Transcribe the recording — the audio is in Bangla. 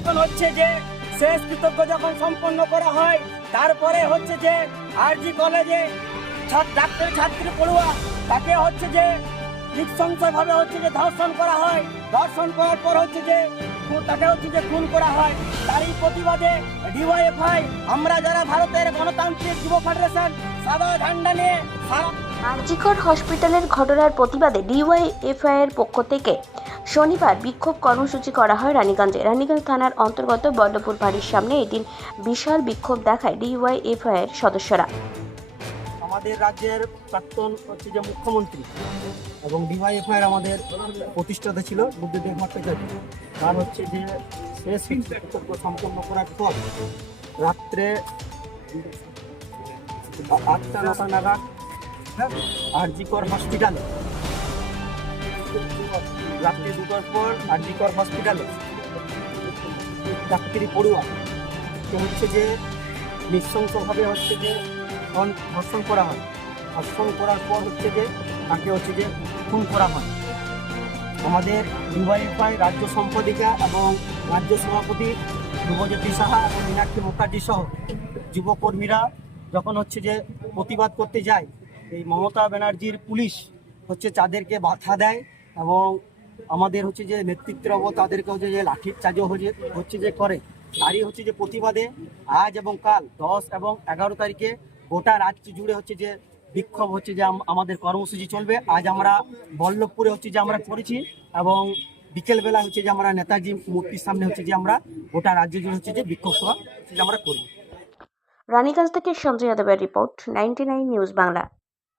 যখন হচ্ছে যে শেষ কৃতজ্ঞ যখন সম্পন্ন করা হয়, তারপরে হচ্ছে যে আরজি কলেজে ছাত্র, ডাক্তার ছাত্রী পড়ুয়া, তাকে হচ্ছে যে নৃশংসভাবে হচ্ছে যে ধর্ষণ করা হয়। ধর্ষণ করার পর হচ্ছে যে তাকে হচ্ছে যে খুন করা হয়। তারই প্রতিবাদে ডিওয়াইএফআই, আমরা যারা ভারতের গণতান্ত্রিক যুব ফেডারেশন, সাদা ঝান্ডা নিয়ে আরজিকর হসপিটালের ঘটনার প্রতিবাদে ডিওয়াইএফআই এর পক্ষ থেকে শনিবার বিক্ষোভ কর্মসূচি করা হয় রানীগঞ্জে। রানীগঞ্জ থানার অন্তর্গত বল্লভপুর বাড়ির সামনে এদিন বিশাল বিক্ষোভ দেখায় ডিওয়াইএফআই এর সদস্যরা। আমাদের রাজ্যের প্রাক্তন হচ্ছে যে মুখ্যমন্ত্রী এবং ডিওয়াইএফআইয়ের আমাদের প্রতিষ্ঠাতা ছিল বুদ্ধদেব ভট্টাচার্য। তার হচ্ছে যে শেষ কর্তব্য সম্পন্ন করার পর রাত্রে আটটা, নটা নাগাদ আরজিকর হসপিটালে রাত্রি দুটোর পর আরজিকর হসপিটালে ডাক্তারি পড়ুয়া। তো হচ্ছে যে নৃশংসভাবে হচ্ছে যে ধর্ষণ করা হয়। ধর্ষণ করার পর হচ্ছে যে তাকে হচ্ছে যে খুন করা হয়। আমাদের ডিওয়াইএফআই রাজ্য সম্পাদিকা এবং রাজ্য সভাপতি ধ্রুবজ্যোতি সাহা এবং মীনাক্ষী মুখার্জি সহ যুবকর্মীরা যখন হচ্ছে যে প্রতিবাদ করতে যায়, এই মমতা ব্যানার্জির পুলিশ হচ্ছে তাদেরকে বাধা দেয়। এবং আমাদের হচ্ছে যে নেতৃত্ব তাদেরকে হচ্ছে যে লাঠির চার্জও হচ্ছে হচ্ছে যে করে তারই হচ্ছে যে প্রতিবাদে আজ এবং কাল দশ এবং এগারো তারিখে গোটা রাজ্য জুড়ে হচ্ছে যে বিক্ষোভ হচ্ছে যে আমাদের কর্মসূচি চলবে আজ আমরা বল্লভপুরে হচ্ছে যে আমরা করেছি এবং বিকেলবেলা হচ্ছে যে আমরা নেতাজি মূর্তির সামনে হচ্ছে যে আমরা গোটা রাজ্য জুড়ে হচ্ছে যে বিক্ষোভ সভা আমরা করি রানীগঞ্জ থেকে সঞ্জয় যাদবের রিপোর্ট নাইনটি নিউজ বাংলা